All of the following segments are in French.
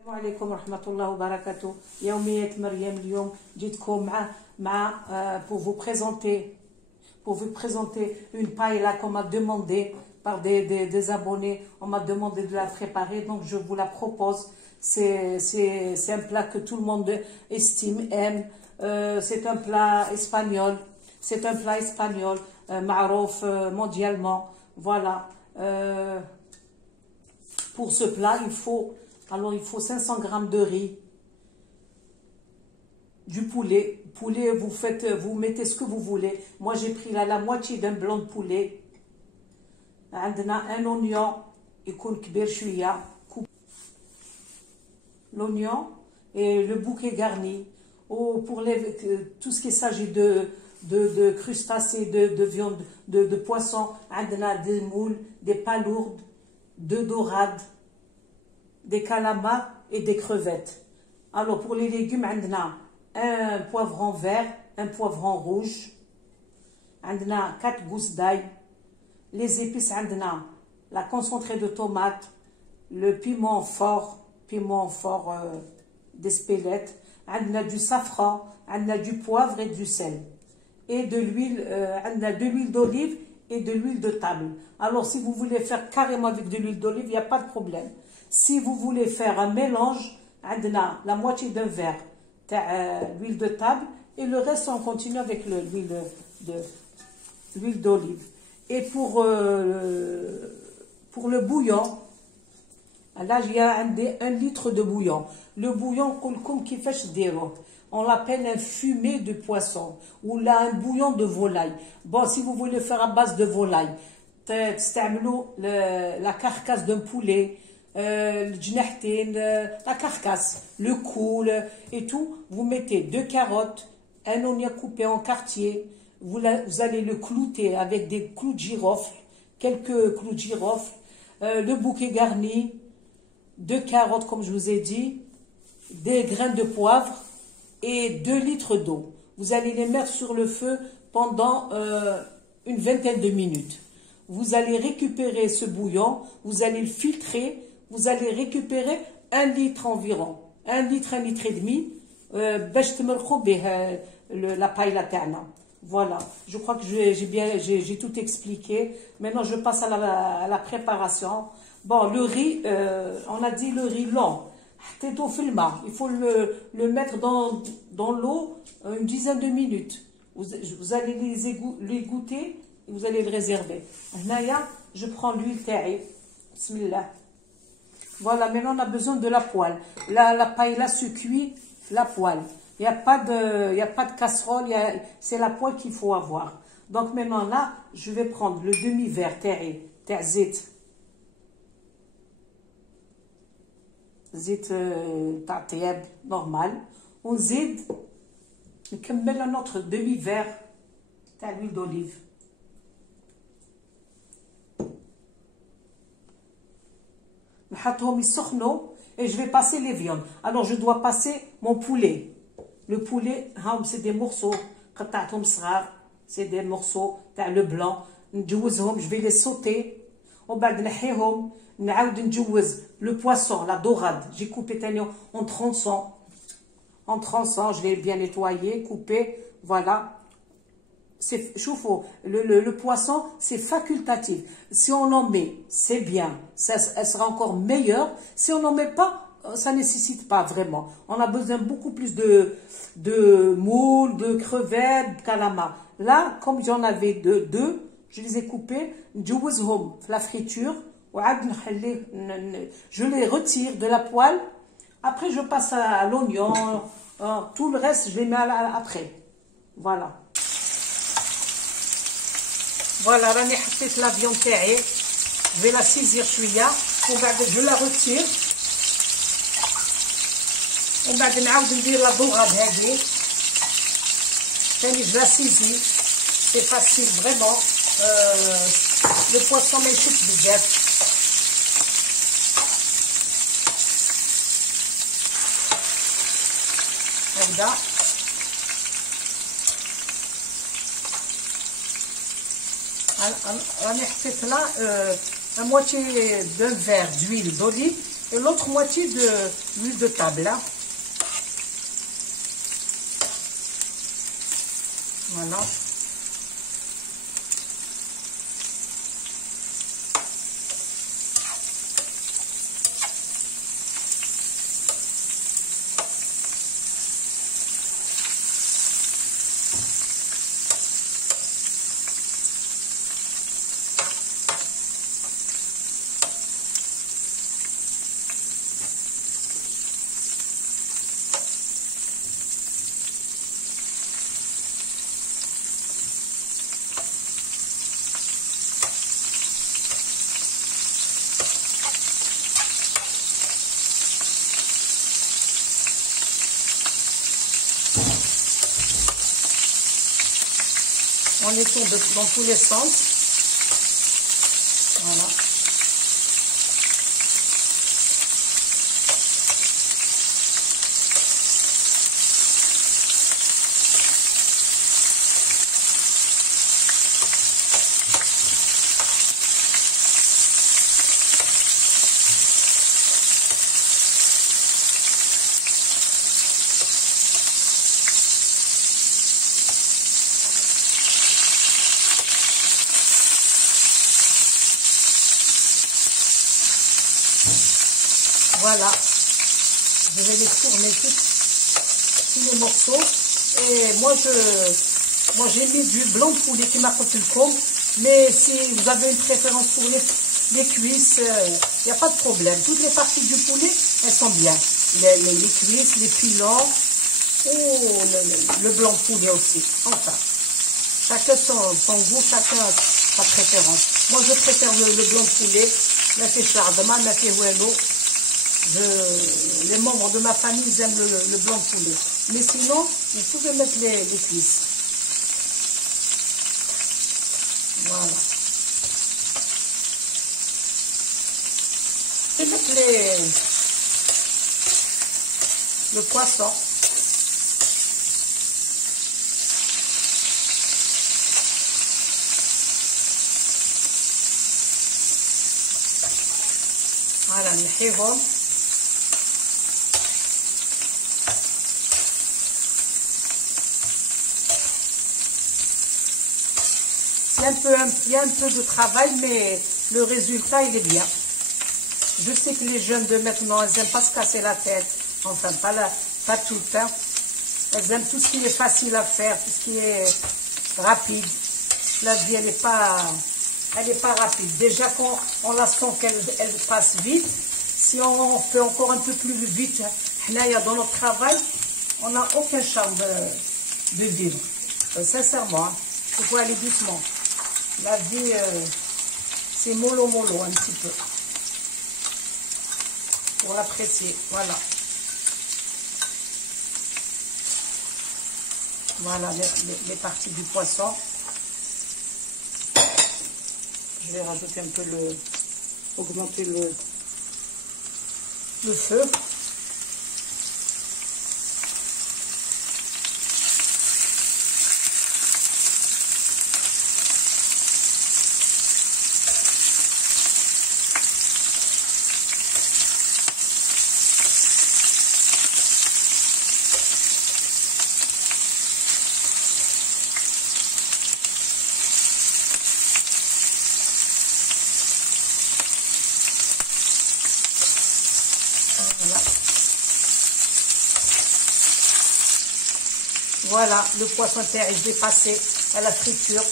السلام عليكم ورحمة الله وبركاته. يوميات مريم اليوم جيتكم pour vous présenter une paella qu'on m'a demandé par des abonnés. On m'a demandé de la préparer, donc je vous la propose. C'est un plat que tout le monde estime, aime. C'est un plat espagnol. C'est un plat espagnol, معروف mondialement. Voilà. Pour ce plat, il faut 500 grammes de riz, du poulet. Poulet, vous mettez ce que vous voulez. Moi, j'ai pris la moitié d'un blanc de poulet. Un oignon, l'oignon et le bouquet garni. Pour tout ce qui s'agit de crustacés, de viande, de poisson, des moules, des palourdes, de dorades, des calamars et des crevettes. Alors pour les légumes, on a un poivron vert, un poivron rouge, on a 4 gousses d'ail, les épices, on a la concentrée de tomate, le piment fort d'Espelette, on a du safran, on a du poivre et du sel, et de l'huile, on a de l'huile d'olive et de l'huile de table. Alors si vous voulez faire carrément avec de l'huile d'olive, il n'y a pas de problème. Si vous voulez faire un mélange, on a la moitié d'un verre d'huile de table et le reste on continue avec l'huile d'olive. Et pour le bouillon, là il y a 1 litre de bouillon. Le bouillon, on l'appelle un fumé de poisson ou là un bouillon de volaille. Bon, si vous voulez faire à base de volaille, la carcasse d'un poulet, la carcasse, le cou et tout, vous mettez 2 carottes, un oignon coupé en quartier, vous allez le clouter avec des clous de girofle, quelques clous de girofle, le bouquet garni, 2 carottes comme je vous ai dit, des grains de poivre et 2 litres d'eau. Vous allez les mettre sur le feu pendant une vingtaine de minutes. Vous allez récupérer ce bouillon, vous allez le filtrer, vous allez récupérer 1 litre environ, 1 litre et demi, la paella tana. Voilà, je crois que j'ai tout expliqué. Maintenant, je passe à la préparation. Bon, le riz, on a dit le riz long. Il faut le mettre dans l'eau une dizaine de minutes. Vous allez les goûter et vous allez le réserver. Là, je prends l'huile taillée. Bismillah. Voilà, maintenant on a besoin de la poêle. La paella se cuit la poêle. Il n'y a pas de casserole, c'est la poêle qu'il faut avoir. Donc maintenant là, je vais prendre le demi-verre zit normal. On zid, نكمل notre demi-verre d'huile d'olive. Et je vais passer les viandes. Alors je dois passer mon poulet. Le poulet, c'est des morceaux. C'est des morceaux. Le blanc. Je vais les sauter. Le poisson, la dorade. J'ai coupé en tronçons. Je l'ai bien nettoyé, coupé. Voilà. Le poisson, c'est facultatif. Si on en met, c'est bien. Elle sera encore meilleure. Si on n'en met pas, ça ne nécessite pas vraiment. On a besoin beaucoup plus de moules, de crevettes, de calamars. Là, comme j'en avais deux, je les ai coupés. La friture. Je les retire de la poêle. Après, je passe à l'oignon. Tout le reste, je les mets après. Voilà. Voilà, راني حطيت la viande تاعي. Je vais la saisir شوية. Je la retire. ومن بعد نعاود ندير لا دوغاد هذه. ثاني je la saisis. C'est facile vraiment. Le poisson ما يشدش بزاف. هكذا. راني حطيت لا la moitié d'un verre d'huile d'olive Et l'autre moitié de l'huile de table. Hein. Voilà. On les tourne dans tous les sens. Voilà. Voilà, je vais les tourner tous les morceaux. Et moi j'ai mis du blanc de poulet qui m'a coûté le com. Mais si vous avez une préférence pour les cuisses, il n'y a pas de problème. Toutes les parties du poulet, elles sont bien. Les cuisses, les pilons, ou le blanc de poulet aussi. Enfin, chacun son goût, chacun sa préférence. Moi je préfère le blanc de poulet. Là c'est chardama, là c'est huelo. Les membres de ma famille, ils aiment le blanc de poulet. Mais sinon, vous pouvez mettre les cuisses. Voilà. Je vais mettre le poisson. Voilà, نحيهم. Il y a un peu de travail, mais le résultat, il est bien. Je sais que les jeunes de maintenant, elles n'aiment pas se casser la tête. Enfin, pas tout le temps. Elles aiment tout ce qui est facile à faire, tout ce qui est rapide. La vie, elle n'est pas rapide. Déjà, quand on la sent qu'elle passe vite, si on fait encore un peu plus vite, là, dans notre travail, on n'a aucun charme de vivre. Sincèrement, il faut aller doucement. La vie, c'est mollo un petit peu. Pour l'apprécier, voilà. Voilà les parties du poisson. Je vais rajouter un peu augmenter le feu. Voilà, le poisson terre, je vais passer à la friture.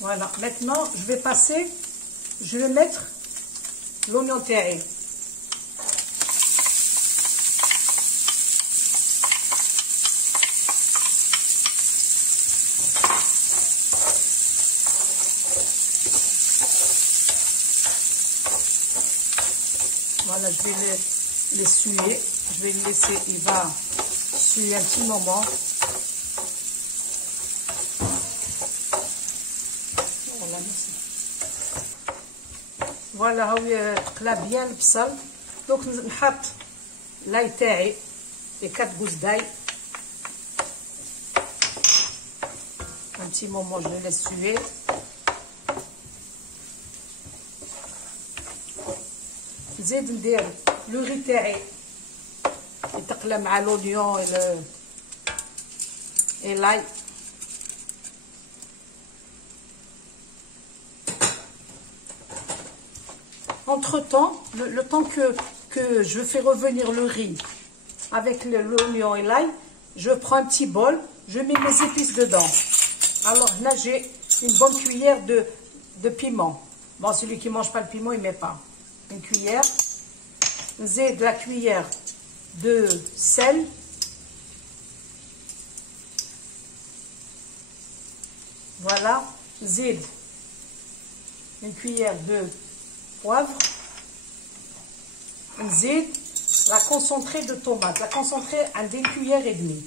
Voilà, maintenant je vais mettre l'oignon terré. Voilà, je vais les suer. Je vais le laisser, il va suer un petit moment. Voilà, فوالا هاوي تقلى بيان البصل. دونك نحط لاي تاعي لي 4 غوز داي. Un petit moment, je le laisse suer. نزيد ندير لو ري تاعي يتقلى مع لونيون et l'ail. Entre temps, le temps que je fais revenir le riz avec l'oignon et l'ail, je prends un petit bol, je mets mes épices dedans. Alors là, j'ai une bonne cuillère de piment. Bon, celui qui ne mange pas le piment, il ne met pas. Une cuillère. J'ai de la cuillère de sel. Voilà. J'ai une cuillère de poivre. J'ai la concentrée de tomate. La concentrée à 1 cuillère et demie.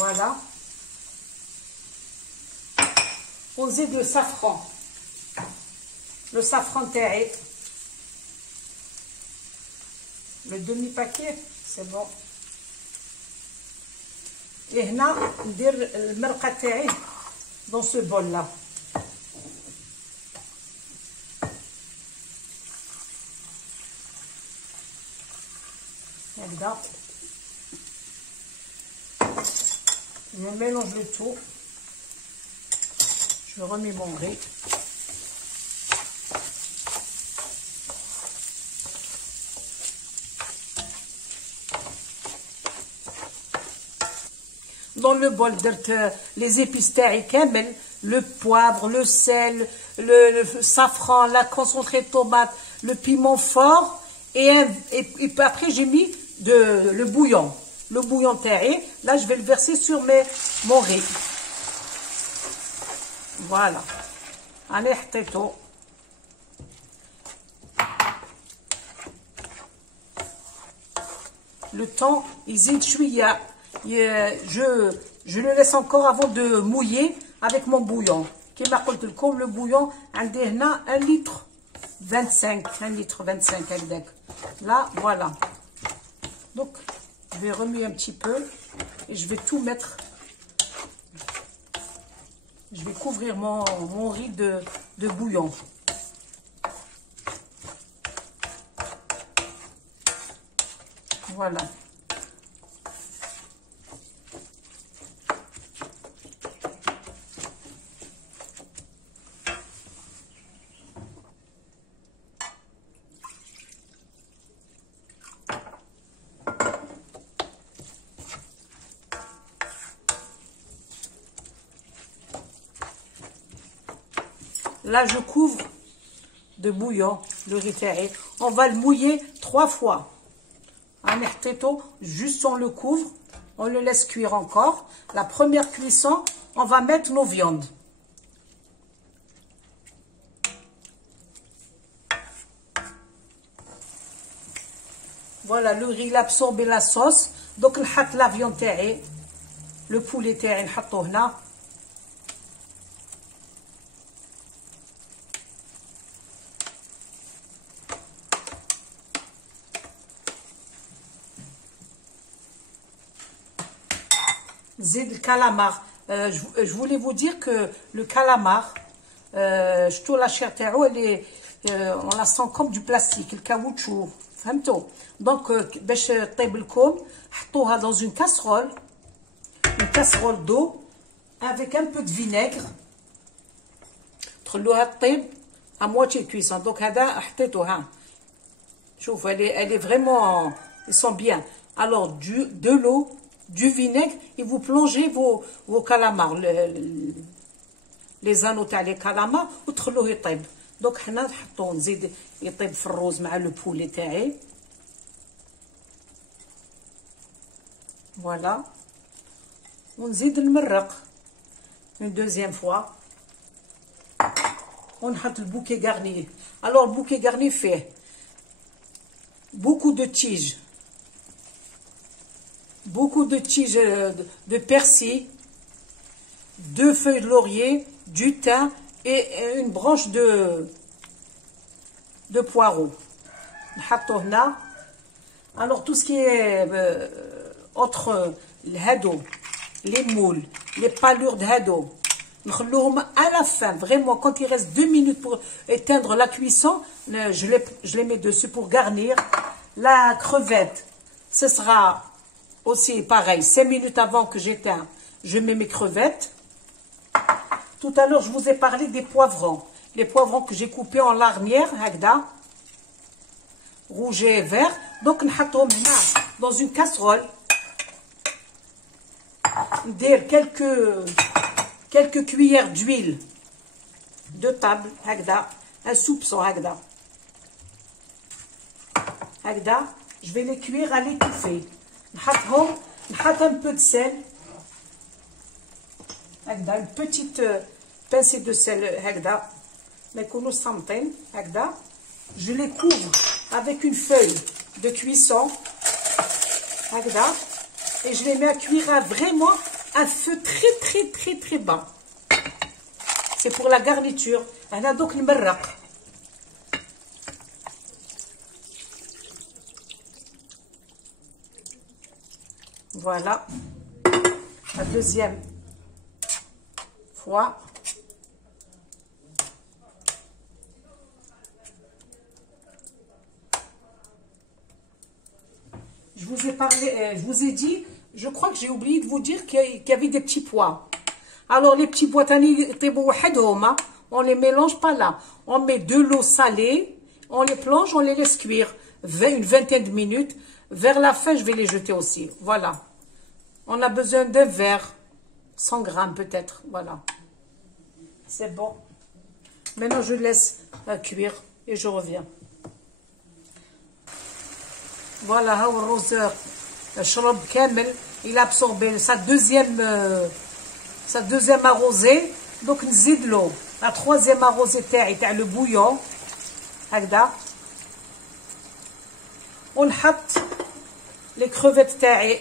Voilà. On zit le safran. Le safran taillé. Le demi-paquet, c'est bon. Et là, on dit le مرقة تاعي dans ce bol-là. Là. Je mélange le tout. Je remets mon riz. Dans le bol, les épices تاعي كامل, le poivre, le sel, le safran, la concentrée de tomate, le piment fort et après j'ai mis le bouillon. Le bouillon taillé, là je vais le verser sur mon riz. Voilà. Allez, حطيته. Le temps, يزيد شوية. Je le laisse encore avant de mouiller avec mon bouillon. كما قلت لكم le bouillon عندي هنا 1 litre 25 هكذاك. Là, voilà. Donc, je vais remuer un petit peu et je vais tout mettre. Je vais couvrir mon riz de bouillon. Voilà. Là, je couvre de bouillon le riz taillé. On va le mouiller 3 fois. Juste on le couvre, on le laisse cuire encore. La première cuisson, on va mettre nos viandes. Voilà, le riz il a absorbé la sauce. Donc, on met la viande taillée, le poulet taillé, on met là. Zid le calamar. Je voulais vous dire que le calamar, je trouve la chair taillée, on la sent comme du plastique, le caoutchouc. فهمتوا. Donc, باش طيب لكم, حطوها dans une casserole d'eau avec un peu de vinaigre. تخلوها تطيب à moitié cuisson. Donc, هذا حطيتوها. شوف, elle est vraiment, ils sont bien. Alors, de l'eau, du vinaigre et vous plongez vos calamars, les anneaux تاع les calamars وتخلوه يطيب. Donc حنا نحطو نزيد يطيب في الروز مع لو بولي تاعي. Voilà. ونزيد المرق une deuxième fois. ونحط البوكي garni. Alors le bouquet garni fait beaucoup de tiges. Beaucoup de tiges de persil, 2 feuilles de laurier, du thym, et une branche de poireau. Alors tout ce qui est autre les moules, les palures de hado, à la fin, vraiment quand il reste 2 minutes pour éteindre la cuisson, je les mets dessus pour garnir. La crevette, ce sera aussi pareil, 5 minutes avant que j'éteins, je mets mes crevettes. Tout à l'heure, je vous ai parlé des poivrons. Les poivrons que j'ai coupés en larnières, rouge et vert. Donc, nous mettons dans une casserole. Quelques cuillères d'huile de table, un soupçon, je vais les cuire à l'étouffée. Un peu de sel, une petite pincée de sel, je les couvre avec une feuille de cuisson, et je les mets à cuire à vraiment un feu très bas. C'est pour la garniture. Donc le marraq. Voilà. La deuxième fois. Je vous ai parlé, je vous ai dit, je crois que j'ai oublié de vous dire qu'il y avait des petits pois. Alors les petits pois, on les mélange pas là. On met de l'eau salée, on les plonge, on les laisse cuire une vingtaine de minutes. Vers la fin, je vais les jeter aussi. Voilà. On a besoin d'un verre, 100 grammes peut-être. Voilà. C'est bon. Maintenant, je laisse cuire et je reviens. Voilà, le roseur, il a absorbé sa deuxième arrosée. Donc, نزيد l'eau. La troisième arrosée تاع le bouillon. هكذا. ونحط les crevettes تاعي.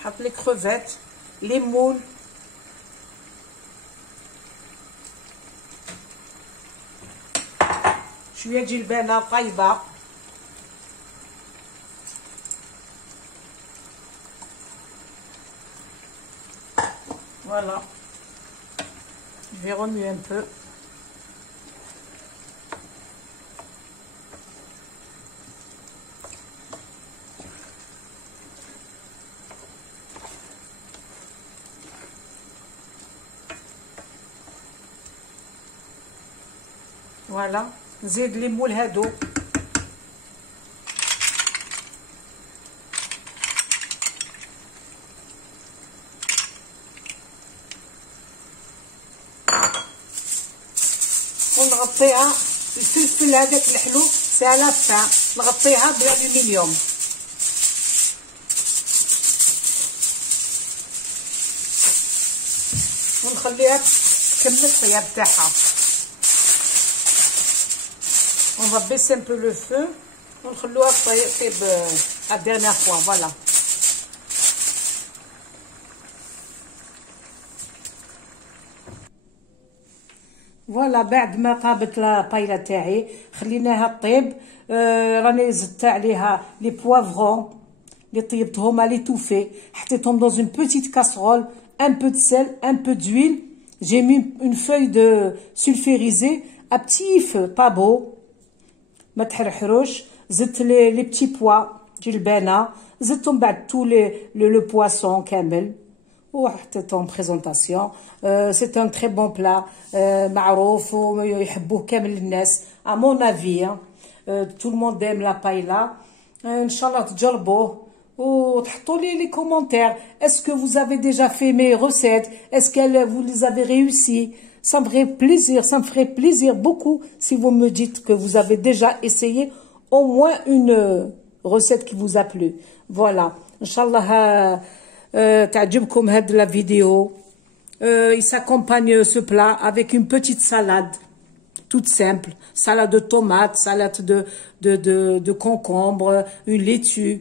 نحط les crevettes, les moules. شويه ديال البانه طايبه. Voilà. Je vais remuer un peu. Voilà. نزيد les moules هادو. ونغطيها. الفلفل هذاك الحلو سي على فان، نغطيها بالالومنيوم. ونخليها تكمل الطياب تاعها. On va baisser un peu le feu. ونخلوها طيب la dernière fois. Voilà. فوالا بعد ما طابت البايله تاعي خليناها طيب. راني زدت عليها لي بوافرون اللي طيبتهم على توفي، حطيتهم dans une petite casserole, un peu de sel, un peu d'huile. J'ai mis une feuille de sulfurisé à petit feu, pas beau، ما تحرحروش. زدت لي بتي بوا ديال البانه، زدتهم بعد تو لو بواسون كامل وحطيتهم بريزونطاسيون. سي ان تري بون بلا معروف ويحبوه كامل الناس ا مون افي. تو الموند ايم لا بايلا. ان شاء الله تجربوه وتحطوا لي كومونتير. اسكو vous avez déjà fait mes recettes? Est-ce que vous les avez réussi? Ça me ferait plaisir, ça me ferait plaisir beaucoup si vous me dites que vous avez déjà essayé au moins une recette qui vous a plu. Voilà. Inch'Allah تعجبكم هاد la vidéo. Il s'accompagne ce plat avec une petite salade toute simple. Salade de tomates, salade de concombre, une laitue,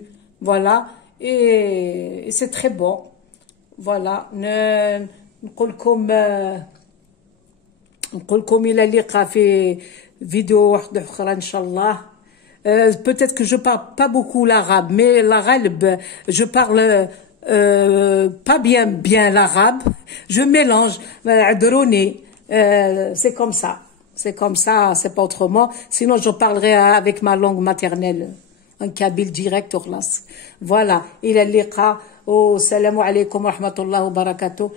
voilà. Et c'est très bon. Voilà. نقولكم إلى اللقاء في فيديو واحد أخرى إن شاء الله. Peut-être que je parle pas beaucoup l'arabe, mais l'arabe, je parle pas bien l'arabe. Je mélange. C'est comme ça. C'est comme ça, c'est pas autrement. Sinon, je parlerai avec ma langue maternelle, un kabyle direct au classe. Voilà. إلى اللقاء. والسلام عليكم ورحمة الله وبركاته.